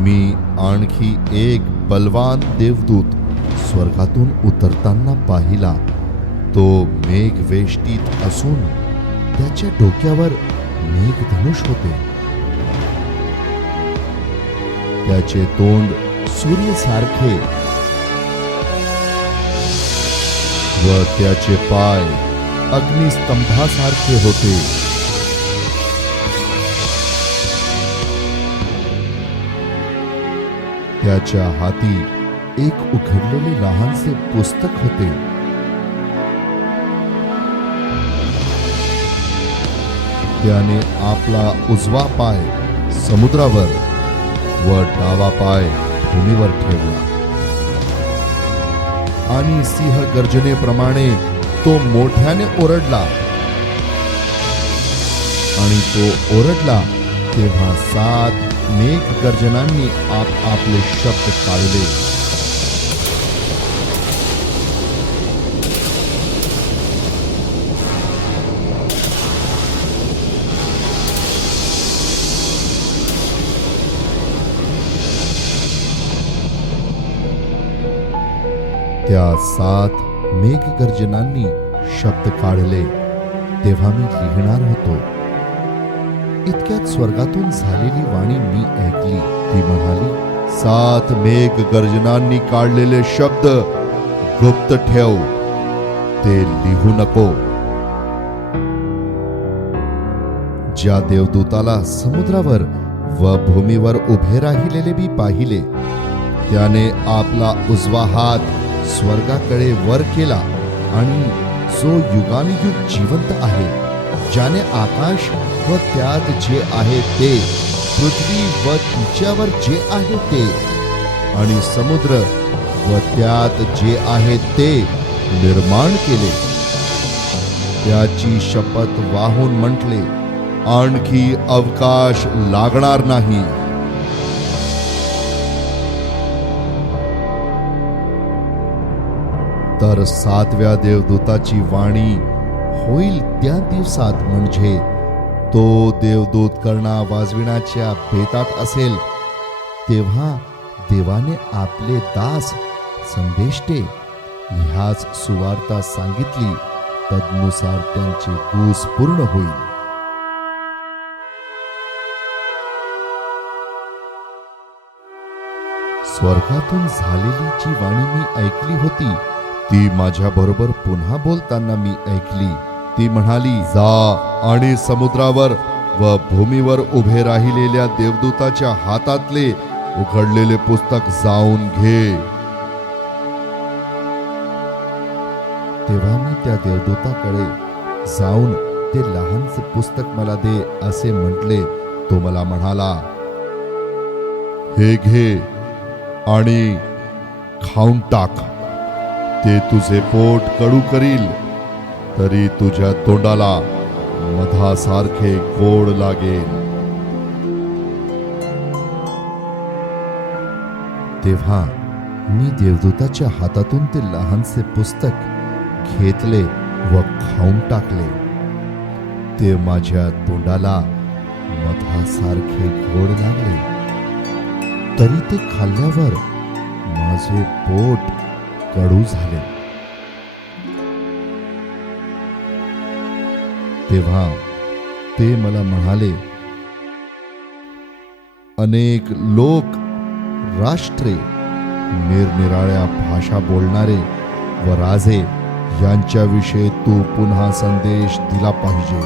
मी आणखी एक बलवान देवदूत स्वर्गातून उतरताना पाहिला. तो मेघ वेष्टीत असून त्याच्या डोक्यावर मेघधनुष होते. त्याचे तोंड सूर्यसारखे व त्याचे पाय अग्निस्तंभासारखे होते. त्याच्या हाती एक उघडलेले लहानसे पुस्तक होते. त्याने आपला उजवा पाय समुद्रावर व डावा पाय भूमीवर ठेवला. आणि सिंह गर्जनेप्रमाणे तो मोठ्याने ओरडला. आणि तो ओरडला तेव्हा सात मेघ गर्जनांनी आप आपले शब्द काढले त्या सात मेघगर्जनांनी शब्द काढले. तेव्हा मी लिहिणार होतो इतक्यात स्वर्गातून झालेली वाणी मी ऐकली. ती म्हणाली सात मेघ गर्जनांनी काढलेले शब्द गुप्त ठेव ते लिहू नको. ज्या देवदूताला समुद्रावर व भूमीवर उभे राहिलेले मी पाहिले त्याने आपला उजवा हात स्वर्गाकडे वर केला आणि जो युगानुयुग जिवंत आहे ज्याने आकाश व त्यात जे आहे ते पृथ्वी व तिच्यावर जे आहे ते आणि समुद्र व त्यात जे आहे ते निर्माण केले. त्याची शपथ वाहून म्हटले आणखी अवकाश लागणार नाही. तर सातव्या देवदूताची वाणी होईल त्या दिवसात म्हणजे तो देवदूत कर्णा वाजविण्याच्या बेतात असेल तेव्हा देवाने आपले दास संदेष्टे ह्याच सुवार्ता सांगितली तदनुसार त्यांचे दूस पूर्ण होईल. स्वर्गातून झालेली जी वाणी मी ऐकली होती ती माझ्या बरोबर पुन्हा बोलताना मी ऐकली. ती म्हणाली जा आणि समुद्रावर व भूमीवर उभे राहिलेल्या देवदूताच्या हातातले उघडलेले पुस्तक जाऊन घे. तेव्हा मी त्या देवदूताकडे जाऊन ते लहानसे पुस्तक मला दे असे म्हटले. तो मला म्हणाला हे घे आणि खाऊन टाक. ते तुझे पोट कडू करील. तरी तुझ्या तोंडाला मधासारखे गोड लागेल. तेव्हा मी देवदूताच्या हातातून ते लहानसे पुस्तक घेतले व खाऊन टाकले. ते माझ्या तोंडाला मधासारखे गोड लागले. तरी ते खाल्ल्यावर माझे पोट कडू झाले. तेव्हा ते मला म्हणाले अनेक लोक राष्ट्रे निरनिराळ्या भाषा बोलणारे व राजे यांच्याविषयी तू पुन्हा संदेश दिला पाहिजे.